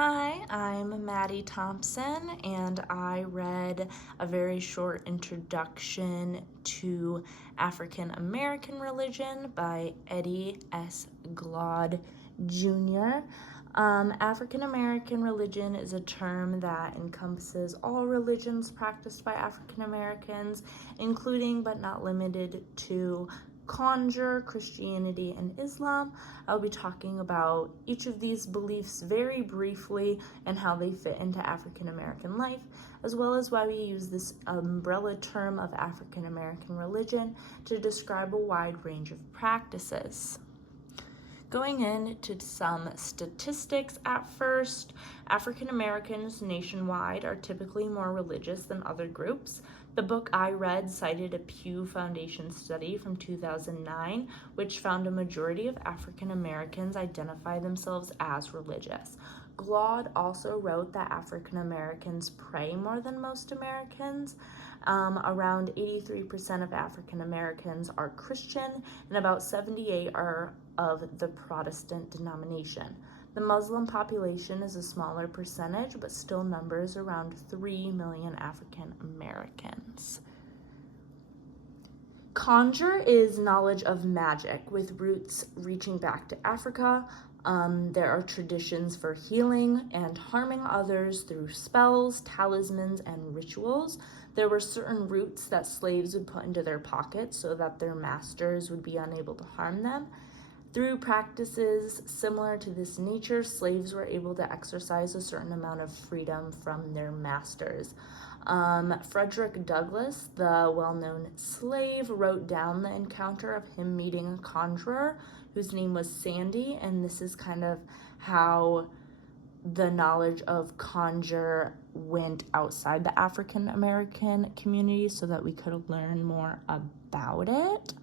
Hi, I'm Maddie Thompson, and I read a very short introduction to African American religion by Eddie S. Glaude Jr. African American religion is a term that encompasses all religions practiced by African Americans, including but not limited to Conjure, Christianity, and Islam. I'll be talking about each of these beliefs very briefly and how they fit into African American life, as well as why we use this umbrella term of African American religion to describe a wide range of practices. Going into some statistics at first, African Americans nationwide are typically more religious than other groups. The book I read cited a Pew Foundation study from 2009, which found a majority of African Americans identify themselves as religious. Glaude also wrote that African Americans pray more than most Americans. Around 83% of African Americans are Christian, and about 78% are of the Protestant denomination. The Muslim population is a smaller percentage, but still numbers around 3 million African Americans. Conjure is knowledge of magic with roots reaching back to Africa. There are traditions for healing and harming others through spells, talismans, and rituals. There were certain roots that slaves would put into their pockets so that their masters would be unable to harm them. Through practices similar to this nature, slaves were able to exercise a certain amount of freedom from their masters. Frederick Douglass, the well-known slave, wrote down the encounter of him meeting a conjurer whose name was Sandy, and this is kind of how the knowledge of conjure went outside the African American community so that we could learn more about it.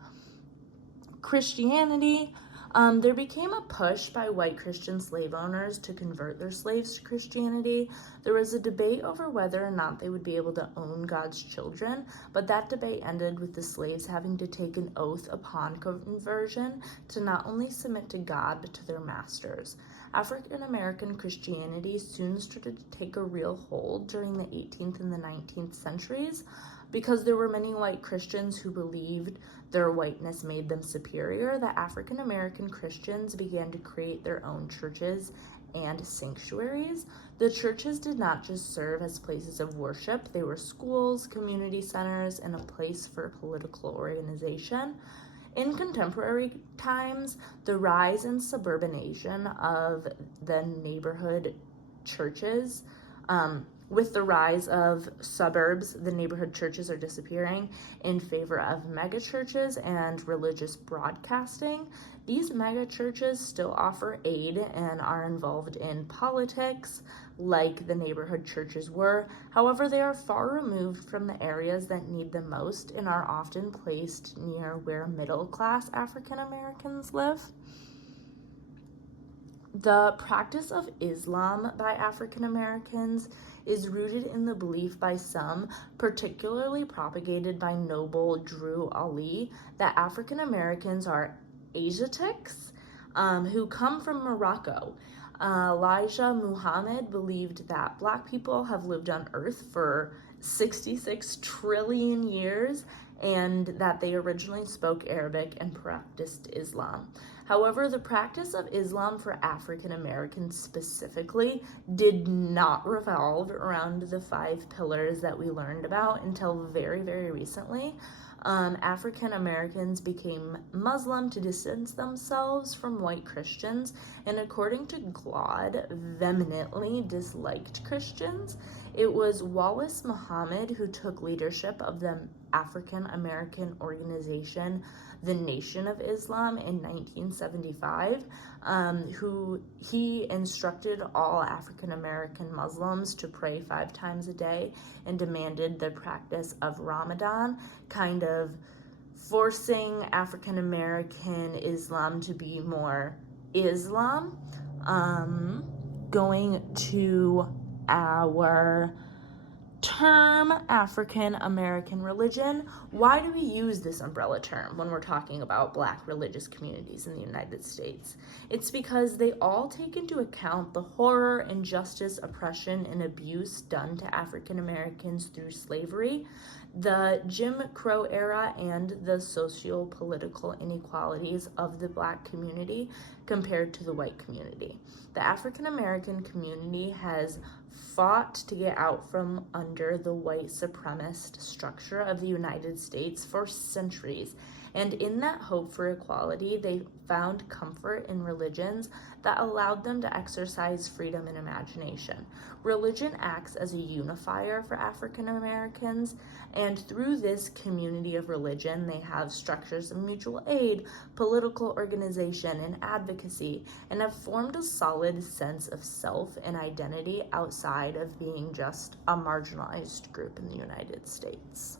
Christianity. There became a push by white Christian slave owners to convert their slaves to Christianity. There was a debate over whether or not they would be able to own God's children, but that debate ended with the slaves having to take an oath upon conversion to not only submit to God, but to their masters. African American Christianity soon started to take a real hold during the 18th and the 19th centuries, because there were many white Christians who believed their whiteness made them superior. The African American Christians began to create their own churches and sanctuaries. The churches did not just serve as places of worship, they were schools, community centers, and a place for political organization. In contemporary times, the rise and suburbanization of the neighborhood churches, with the rise of suburbs, the neighborhood churches are disappearing in favor of mega churches and religious broadcasting. These mega churches still offer aid and are involved in politics like the neighborhood churches were. However, they are far removed from the areas that need them most and are often placed near where middle-class African Americans live. The practice of Islam by African Americans is rooted in the belief by some, particularly propagated by Noble Drew Ali, that African Americans are Asiatics who come from Morocco. Elijah Muhammad believed that Black people have lived on Earth for 66 trillion years and that they originally spoke Arabic and practiced Islam. However, the practice of Islam for African Americans specifically did not revolve around the 5 pillars that we learned about until very, very recently. African Americans became Muslim to distance themselves from white Christians, and according to Glaude, vehemently disliked Christians. It was Wallace Muhammad who took leadership of the African American organization, the Nation of Islam, in 1975, who he instructed all African American Muslims to pray 5 times a day and demanded the practice of Ramadan, kind of forcing African American Islam to be more Islam. Going to our term African American religion, why do we use this umbrella term when we're talking about Black religious communities in the United States? It's because they all take into account the horror, injustice, oppression, and abuse done to African Americans through slavery, the Jim Crow era, and the socio-political inequalities of the Black community compared to the white community. The African American community has fought to get out from under the white supremacist structure of the United States for centuries, and in that hope for equality, they found comfort in religions that allowed them to exercise freedom and imagination. Religion acts as a unifier for African Americans, and through this community of religion, they have structures of mutual aid, political organization, and advocacy, and have formed a solid sense of self and identity outside of being just a marginalized group in the United States.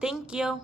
Thank you.